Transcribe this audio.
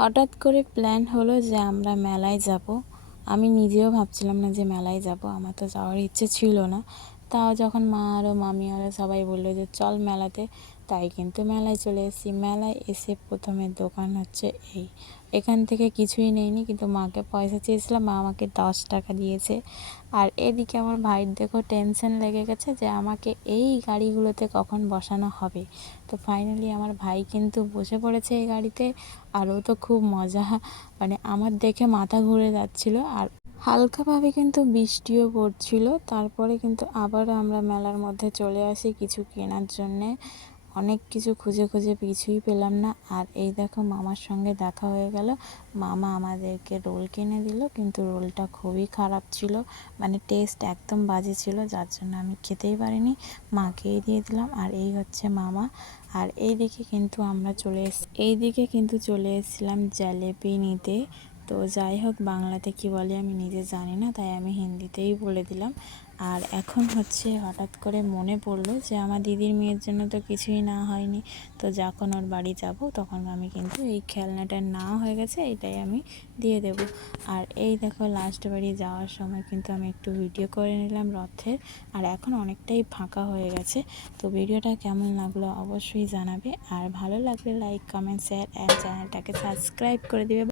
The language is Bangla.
হঠাৎ করে প্ল্যান হলো যে আমরা মেলায় যাব। আমি নিজেও ভাবছিলাম না যে মেলায় যাব, আমার তো যাওয়ার ইচ্ছে ছিল না। তাও যখন মা আরও মামি আরও সবাই বললো যে চল মেলাতে, তাই কিন্তু মেলায় চলে এসেছি। মেলায় এসে প্রথমে দোকান হচ্ছে এখান থেকে কিছুই নেইনি, কিন্তু মাকে পয়সা চেয়েছিলাম, মা আমাকে 10 টাকা দিয়েছে। আর এদিকে আমার ভাইয়ের দেখো টেনশন লেগে গেছে যে আমাকে এই গাড়িগুলোতে কখন বসানো হবে। তো ফাইনালি আমার ভাই কিন্তু বসে পড়েছে এই গাড়িতে। আর ও তো খুব মজা, মানে আমার দেখে মাথা ঘুরে যাচ্ছিল। আর হালকাভাবে কিন্তু বৃষ্টিও পড়ছিল। তারপরে কিন্তু আবারও আমরা মেলার মধ্যে চলে আসি কিছু কেনার জন্যে। অনেক কিছু খুঁজে খুঁজে কিছুই পেলাম না। আর এই দেখো মামার সঙ্গে দেখা হয়ে গেল। মামা আমাদেরকে রোল কিনে দিল, কিন্তু রোলটা খুবই খারাপ ছিল, মানে টেস্ট একদম বাজে ছিল, যার জন্য আমি খেতেই পারিনি, মাকেই দিয়ে দিলাম। আর এই হচ্ছে মামা। আর এই দিকে কিন্তু চলে এসেছিলাম জিলেপি নিতে। তো যাই হোক, বাংলাতে কি বলে আমি নিজে জানি না, তাই আমি হিন্দিতেই বলে দিলাম। আর এখন হচ্ছে হঠাৎ করে মনে পড়লো যে আমার দিদির মেয়ের জন্য তো কিছুই না হয়নি। তো যখন ওর বাড়ি যাব তখন আমি কিন্তু এই খেলনাটা না হয়ে গেছে, এটাই আমি দিয়ে দেব। আর এই দেখো লাস্ট বাড়ি যাওয়ার সময় কিন্তু আমি একটু ভিডিও করে নিলাম রথের। আর এখন অনেকটাই ফাঁকা হয়ে গেছে। তো ভিডিওটা কেমন লাগলো অবশ্যই জানাবে। আর ভালো লাগলে লাইক, কমেন্ট, শেয়ার অ্যান্ড চ্যানেলটাকে সাবস্ক্রাইব করে দিবে।